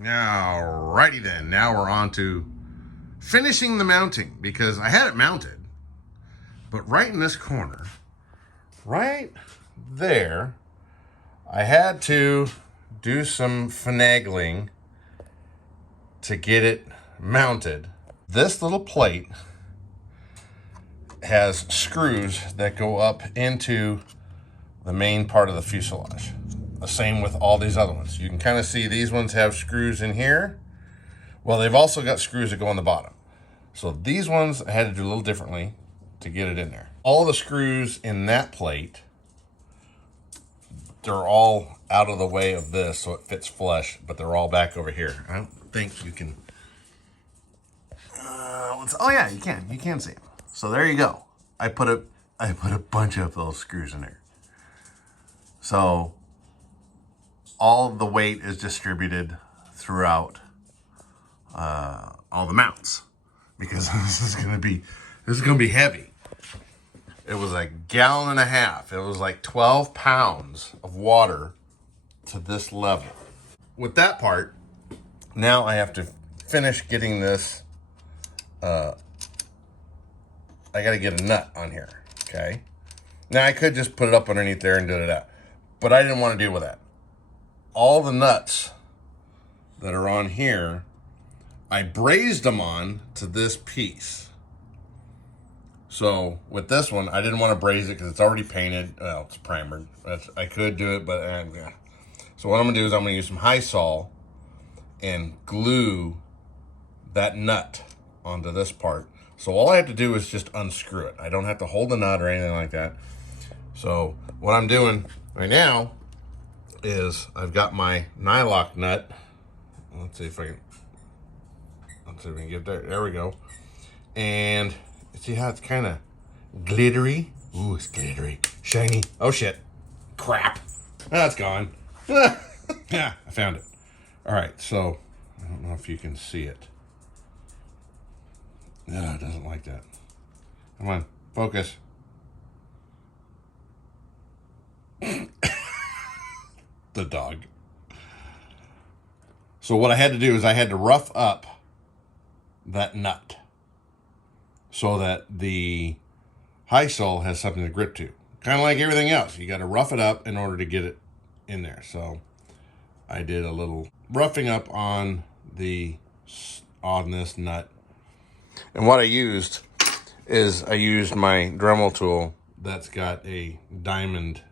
Alrighty then, now we're on to finishing the mounting, because I had it mounted, but right in this corner, right there, I had to do some finagling to get it mounted. This little plate has screws that go up into the main part of the fuselage. The same with all these other ones. You can kind of see these ones have screws in here. Well, they've also got screws that go on the bottom. So these ones I had to do a little differently to get it in there. All the screws in that plate, they're all out of the way of this, so it fits flush, but they're all back over here. I don't think you can. Oh yeah, you can. You can see them. So there you go. I put a bunch of those screws in there. So all of the weight is distributed throughout all the mounts, because this is gonna be heavy. It was a 1.5 gallons. It was like 12 pounds of water to this level. With that part, now I have to finish getting this. I got to get a nut on here, okay? Now I could just put it up underneath there and do it out, but I didn't want to deal with that. All the nuts that are on here, I brazed them on to this piece. So with this one, I didn't want to braze it because it's already painted. Well, it's primered. I could do it, but yeah. So what I'm gonna do is I'm gonna use some High-Sol and glue that nut onto this part. So all I have to do is just unscrew it. I don't have to hold the nut or anything like that. So what I'm doing right now is I've got my nylock nut. Let's see if I can get there. There we go. And see how it's kind of glittery? Ooh, it's glittery. Shiny. Oh shit. Crap. That's gone. Yeah, I found it. All right, so I don't know if you can see it. No, it doesn't like that. Come on, focus. The dog. So what I had to do is I had to rough up that nut so that the High-Sol has something to grip to. Kind of like everything else. You got to rough it up in order to get it in there. So I did a little roughing up on this nut. And what I used is I used my Dremel tool that's got a diamond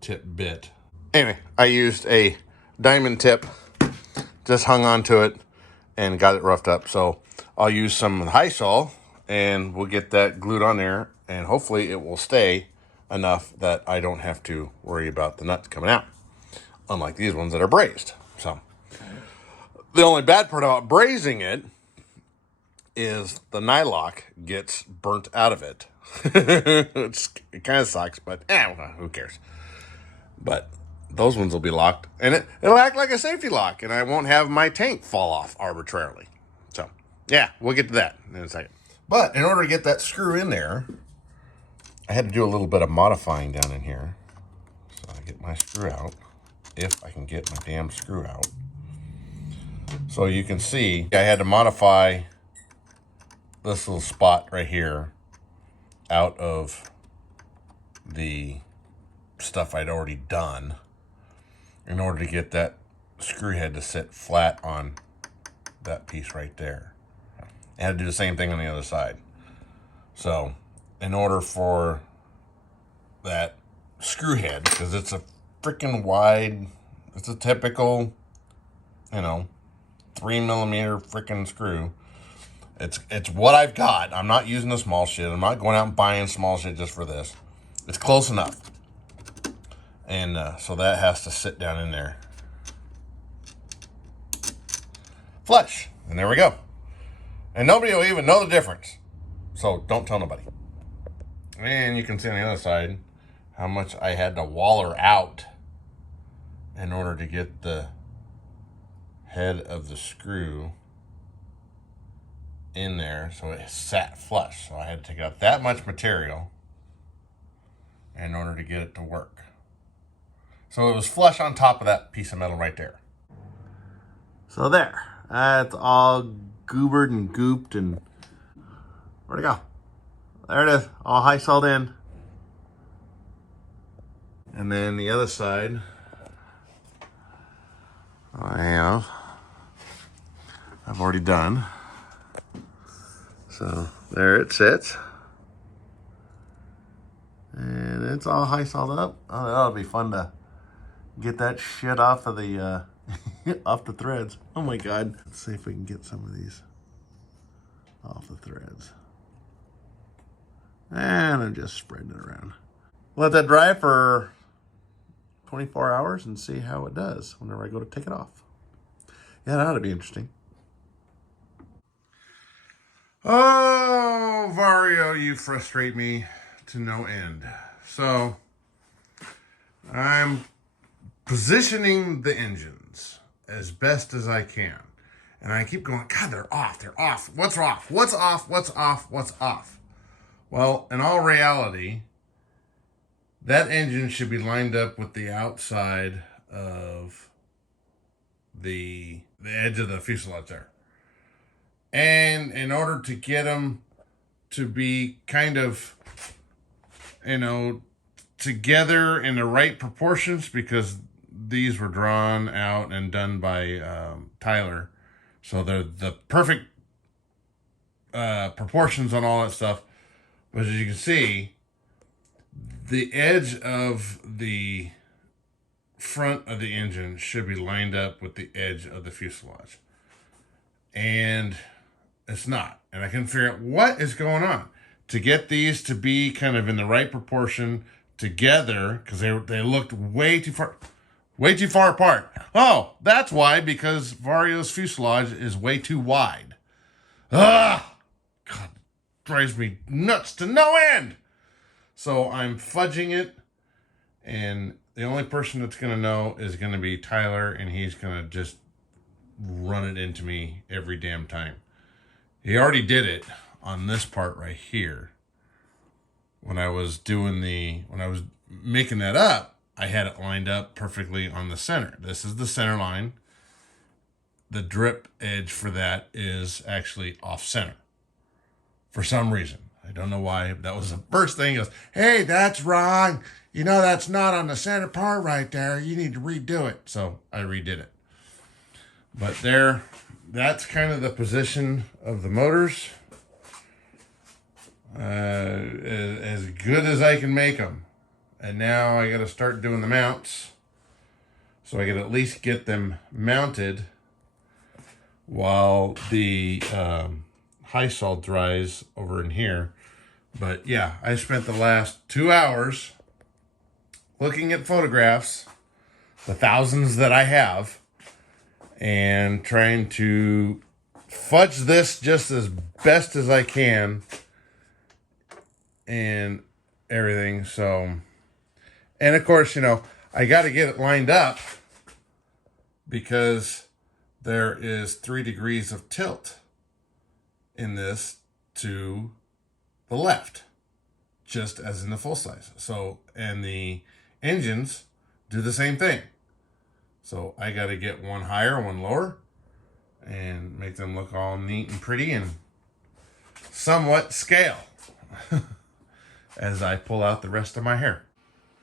tip bit. Anyway, I used a diamond tip, just hung onto it and got it roughed up. So I'll use some High-Sol and we'll get that glued on there, and hopefully it will stay enough that I don't have to worry about the nuts coming out, unlike these ones that are brazed. So the only bad part about brazing it is the nylock gets burnt out of it. It kind of sucks, but who cares? But those ones will be locked, and it'll act like a safety lock, and I won't have my tank fall off arbitrarily. So yeah, we'll get to that in a second. But in order to get that screw in there, I had to do a little bit of modifying down in here. So I get my screw out, if I can get my damn screw out. So you can see I had to modify this little spot right here out of the stuff I'd already done in order to get that screw head to sit flat on that piece right there. I had to do the same thing on the other side. So in order for that screw head, because it's a freaking wide, it's a typical, 3mm freaking screw. It's what I've got. I'm not using the small shit. I'm not going out and buying small shit just for this. It's close enough. And so that has to sit down in there. Flush. And there we go. And nobody will even know the difference. So don't tell nobody. And you can see on the other side how much I had to waller out in order to get the head of the screw in there so it sat flush. So I had to take out that much material in order to get it to work. So it was flush on top of that piece of metal right there. So there, that's all goobered and gooped and where'd it go? There it is, all high salt in. And then the other side, I've already done. So there it sits. And it's all high salt up. Oh, that'll be fun to get that shit off of the off the threads. Oh my God. Let's see if we can get some of these off the threads. And I'm just spreading it around. Let that dry for 24 hours and see how it does whenever I go to take it off. Yeah, that ought to be interesting. Oh, Vario, you frustrate me to no end. So, I'm positioning the engines as best as I can. And I keep going, God, they're off, they're off. What's off? What's off? What's off? What's off? Well, in all reality, that engine should be lined up with the outside of the edge of the fuselage there. And in order to get them to be kind of, together in the right proportions, because these were drawn out and done by Tyler. So they're the perfect proportions on all that stuff. But as you can see, the edge of the front of the engine should be lined up with the edge of the fuselage. And it's not. And I couldn't figure out what is going on to get these to be kind of in the right proportion together, because they looked way too far apart. Oh, that's why, because Vario's fuselage is way too wide. Ah, God, drives me nuts to no end. So I'm fudging it, and the only person that's going to know is going to be Tyler, and he's going to just run it into me every damn time. He already did it on this part right here. When I was making that up, I had it lined up perfectly on the center. This is the center line. The drip edge for that is actually off center for some reason. I don't know why. That was the first thing. He goes, hey, that's wrong. That's not on the center part right there. You need to redo it. So I redid it. But that's kind of the position of the motors. As good as I can make them. And now I got to start doing the mounts, so I can at least get them mounted while the high salt dries over in here. But yeah, I spent the last 2 hours looking at photographs, the thousands that I have, and trying to fudge this just as best as I can and everything. So, and of course, I got to get it lined up because there is 3 degrees of tilt in this to the left, just as in the full size. So, and the engines do the same thing. So I got to get one higher, one lower, and make them look all neat and pretty and somewhat scale as I pull out the rest of my hair.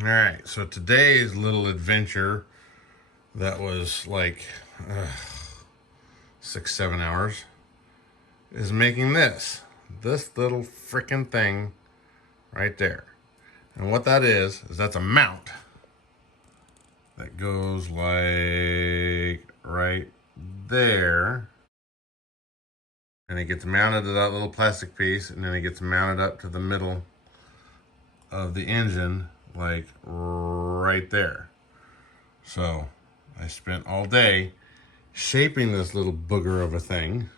All right, so today's little adventure that was like 6-7 hours is making this little freaking thing right there. And what that is that's a mount that goes like right there. And it gets mounted to that little plastic piece, and then it gets mounted up to the middle of the engine, like right there. So I spent all day shaping this little booger of a thing.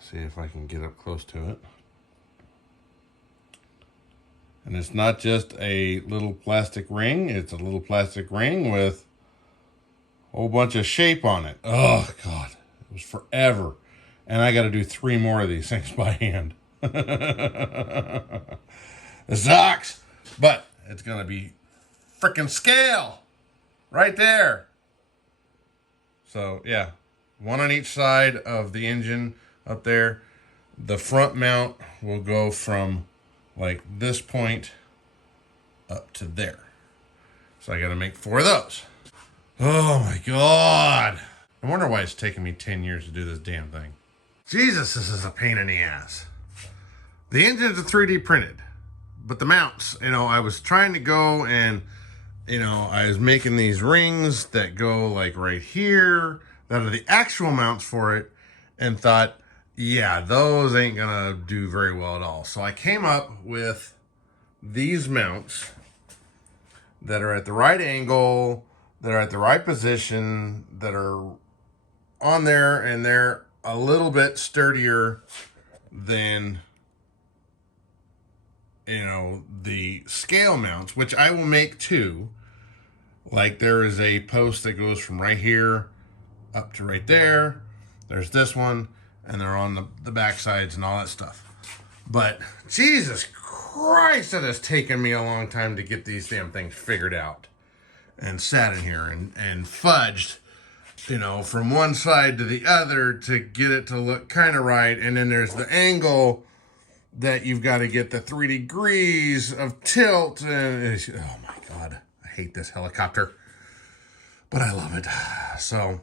See if I can get up close to it. And it's not just a little plastic ring, it's a little plastic ring with a whole bunch of shape on it. Oh God, it was forever. And I got to do 3 more of these things by hand. It sucks, but it's gonna be freaking scale right there. So yeah, one on each side of the engine up there. The front mount will go from like this point up to there. So I got to make 4 of those. Oh my God. I wonder why it's taking me 10 years to do this damn thing. Jesus, this is a pain in the ass. The engine's a 3D printed, but the mounts, you know, I was trying to go and, you know, I was making these rings that go like right here, that are the actual mounts for it, and thought, yeah, those ain't gonna do very well at all. So I came up with these mounts that are at the right angle, that are at the right position, that are on there, and they're a little bit sturdier than, you know, the scale mounts, which I will make 2. Like there is a post that goes from right here up to right there. There's this one, and they're on the back sides and all that stuff. But Jesus Christ, it has taken me a long time to get these damn things figured out and sat in here and fudged, you know, from one side to the other to get it to look kind of right. And then there's the angle that you've got to get the 3 degrees of tilt. And oh my God, I hate this helicopter, but I love it. So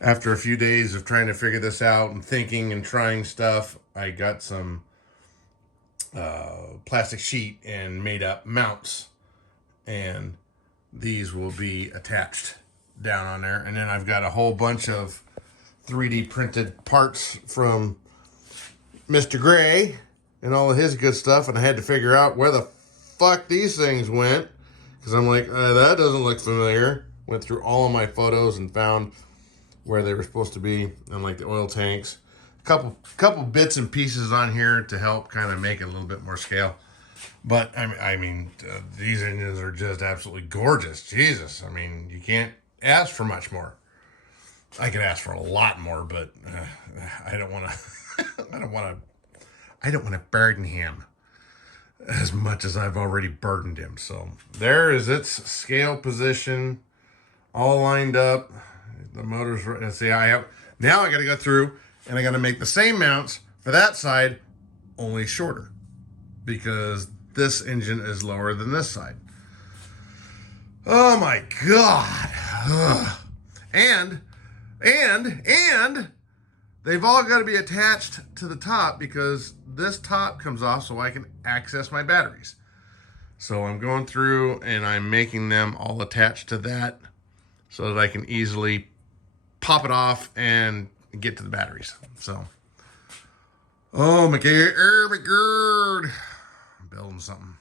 after a few days of trying to figure this out and thinking and trying stuff, I got some plastic sheet and made up mounts, and these will be attached down on there. And then I've got a whole bunch of 3D printed parts from Mr. Gray and all of his good stuff, and I had to figure out where the fuck these things went, because I'm like, that doesn't look familiar. Went through all of my photos and found where they were supposed to be, and like the oil tanks. Couple bits and pieces on here to help kind of make it a little bit more scale. But I mean, these engines are just absolutely gorgeous. Jesus, I mean, you can't ask for much more. I could ask for a lot more, but I don't want to. I don't want to burden him as much as I've already burdened him. So there is its scale position, all lined up. The motor's right. See, now I got to go through and I got to make the same mounts for that side, only shorter, because this engine is lower than this side. Oh my God. Ugh. And they've all got to be attached to the top, because this top comes off so I can access my batteries. So I'm going through and I'm making them all attached to that so that I can easily pop it off and get to the batteries. So, oh my God, I'm building something.